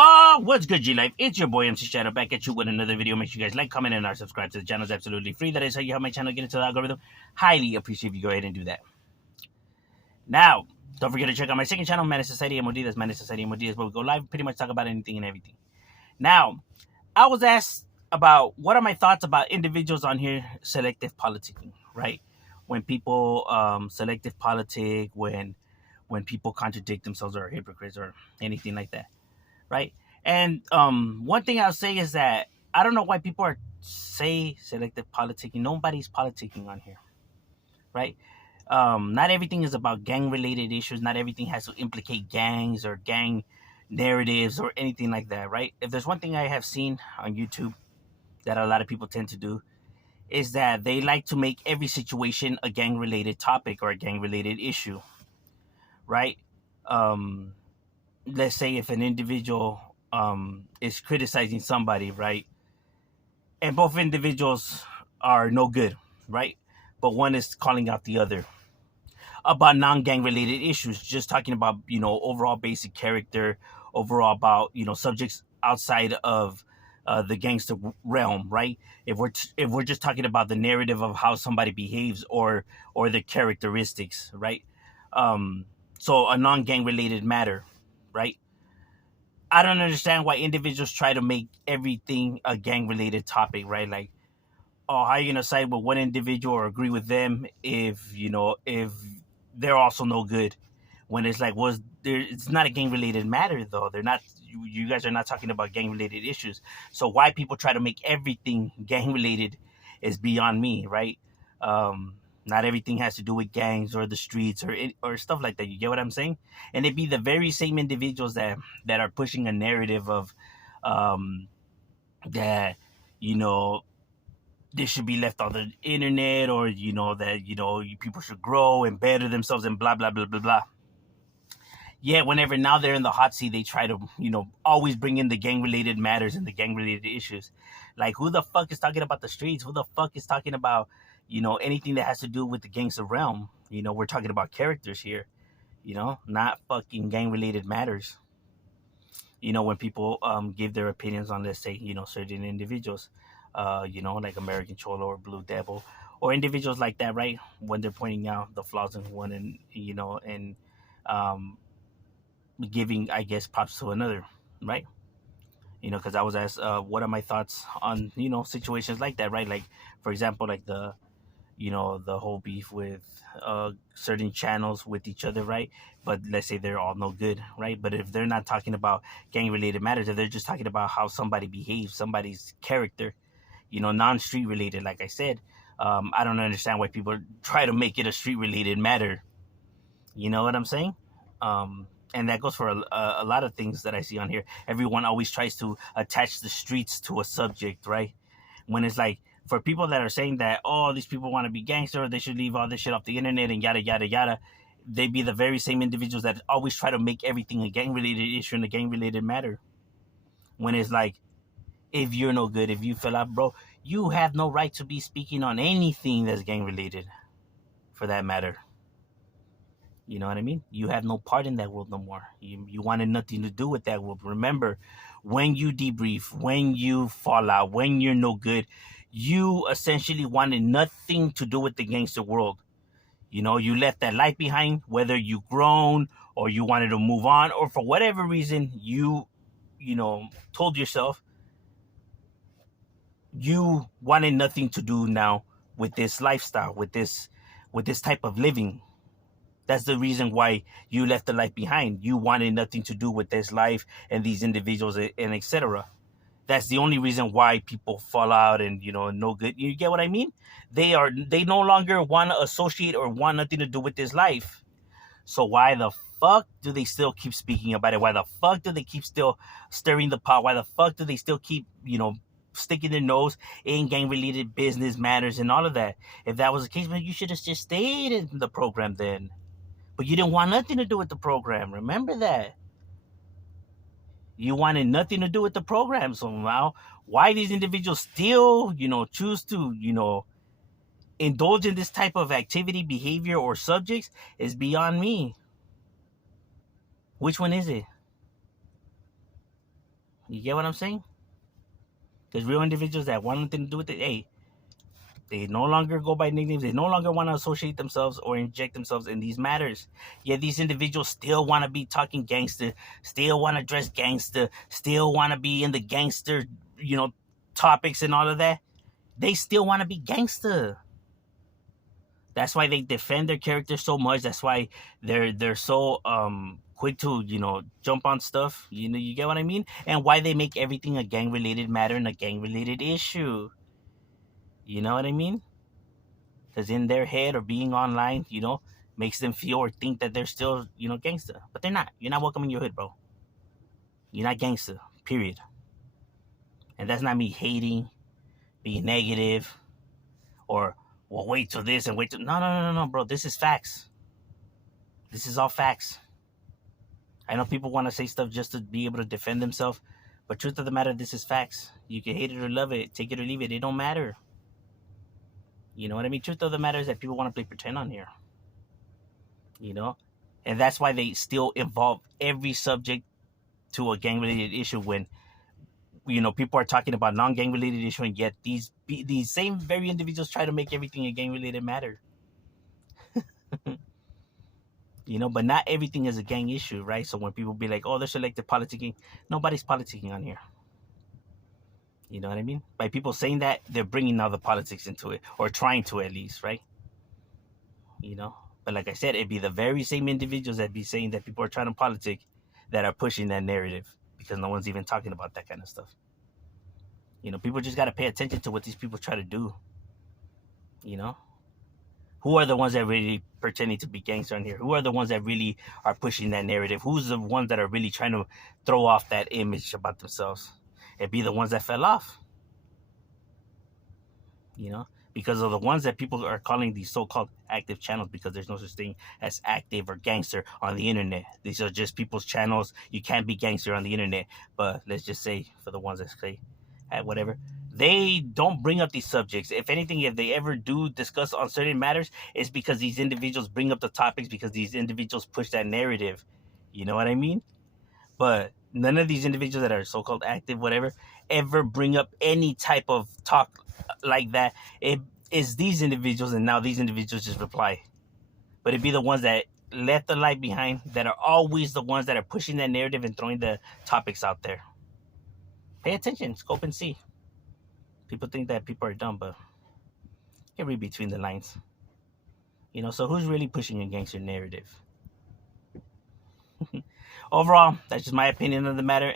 Oh, what's good, G-Life? It's your boy, MC Shadow, back at you with another video. Make sure you guys like, comment, and subscribe to the channel. It's absolutely free. That is how you help my channel get into the algorithm. Highly appreciate if you go ahead and do that. Now, don't forget to check out my second channel, M.O.D Society, M.O.D. That's M.O.D Society, M.O.D. is where we go live, pretty much talk about anything and everything. Now, I was asked about what are my thoughts about individuals on here selective politicking, right? When people selective politic, when people contradict themselves or are hypocrites or anything like that, right? And one thing I'll say is that I don't know why people are say selective politicking. Nobody's politicking on here, right? Not everything is about gang related issues. Not everything has to implicate gangs or gang narratives or anything like that, right? If there's one thing I have seen on YouTube that a lot of people tend to do is that they like to make every situation a gang related topic or a gang related issue, right? Let's say if an individual is criticizing somebody, right? And both individuals are no good, right? But one is calling out the other about non-gang related issues, just talking about, overall basic character, overall about, subjects outside of the gangster realm, right? If we're just talking about the narrative of how somebody behaves or the characteristics, right? So a non-gang related matter, right? I don't understand why individuals try to make everything a gang related topic, right? Like, oh, how are you gonna side with one individual or agree with them if they're also no good? When it's like, it's not a gang related matter though. They're not. You guys are not talking about gang related issues. So why people try to make everything gang related is beyond me, right? Not everything has to do with gangs or the streets or stuff like that. You get what I'm saying? And it'd be the very same individuals that are pushing a narrative of that they should be left on the internet, or that people should grow and better themselves and blah blah blah blah blah. Yeah, whenever now they're in the hot seat, they try to always bring in the gang related matters and the gang related issues. Like, who the fuck is talking about the streets? Who the fuck is talking about anything that has to do with the gangster realm? We're talking about characters here, not fucking gang related matters. When people give their opinions on, let's say, certain individuals, like American Cholo or Blue Devil or individuals like that, right? When they're pointing out the flaws in one and giving, I guess, props to another, right? Because I was asked, what are my thoughts on, situations like that, right? Like, for example, like the whole beef with certain channels with each other, right? But let's say they're all no good, right? But if they're not talking about gang related matters, if they're just talking about how somebody behaves, somebody's character, non-street related, like I said, I don't understand why people try to make it a street related matter. You know what I'm saying? And that goes for a lot of things that I see on here. Everyone always tries to attach the streets to a subject, right? When it's like, for people that are saying that, oh, these people want to be gangster, they should leave all this shit off the internet and yada, yada, yada, they be the very same individuals that always try to make everything a gang-related issue and a gang-related matter. When it's like, if you're no good, if you fell out, bro, you have no right to be speaking on anything that's gang-related, for that matter. You know what I mean? You have no part in that world no more. You wanted nothing to do with that world. Remember, when you debrief, when you fall out, when you're no good, you essentially wanted nothing to do with the gangster world. You left that life behind, whether you grown or you wanted to move on, or for whatever reason, you told yourself you wanted nothing to do now with this lifestyle, with this type of living. That's the reason why you left the life behind. You wanted nothing to do with this life and these individuals and etc. That's the only reason why people fall out and no good. You get what I mean? They no longer want to associate or want nothing to do with this life. So why the fuck do they still keep speaking about it? Why the fuck do they keep still stirring the pot? Why the fuck do they still keep sticking their nose in gang related business matters and all of that? If that was the case, man, you should have just stayed in the program then. But you didn't want nothing to do with the program. Remember that. You wanted nothing to do with the program. So now, why these individuals still, choose to, indulge in this type of activity, behavior, or subjects is beyond me. Which one is it? You get what I'm saying? There's real individuals that want nothing to do with it. Hey, they no longer go by nicknames. They no longer want to associate themselves or inject themselves in these matters. Yet these individuals still want to be talking gangster, still want to dress gangster, still want to be in the gangster, topics and all of that. They still want to be gangster. That's why they defend their character so much. That's why they're so quick to jump on stuff. You get what I mean? And why they make everything a gang related matter and a gang related issue. You know what I mean? Because in their head or being online, makes them feel or think that they're still, gangster. But they're not. You're not welcome in your hood, bro. You're not gangster, period. And that's not me hating, being negative, or, well, wait till this and wait till... No, no, no, no, no, bro. This is facts. This is all facts. I know people want to say stuff just to be able to defend themselves. But truth of the matter, this is facts. You can hate it or love it, take it or leave it. It don't matter. You know what I mean? Truth of the matter is that people want to play pretend on here. And that's why they still involve every subject to a gang related issue when people are talking about non-gang related issue, and yet these same very individuals try to make everything a gang related matter. But not everything is a gang issue, right? So when people be like, oh, they're selective politicking, nobody's politicking on here. You know what I mean? By people saying that, they're bringing now the politics into it, or trying to at least, right? But like I said, it'd be the very same individuals that be saying that people are trying to politic that are pushing that narrative, because no one's even talking about that kind of stuff. People just got to pay attention to what these people try to do. Who are the ones that really pretending to be gangster on here? Who are the ones that really are pushing that narrative? Who's the ones that are really trying to throw off that image about themselves? It'd be the ones that fell off. Because of the ones that people are calling these so-called active channels, because there's no such thing as active or gangster on the internet. These are just people's channels. You can't be gangster on the internet. But let's just say, for the ones that say whatever, they don't bring up these subjects. If anything, if they ever do discuss on certain matters, it's because these individuals bring up the topics, because these individuals push that narrative. You know what I mean? But none of these individuals that are so-called active, whatever, ever bring up any type of talk like that. It is these individuals, and now these individuals just reply. But it'd be the ones that left the light behind, that are always the ones that are pushing that narrative and throwing the topics out there. Pay attention, scope and see. People think that people are dumb, but you can read between the lines. So who's really pushing a gangster narrative? Overall, that's just my opinion on the matter.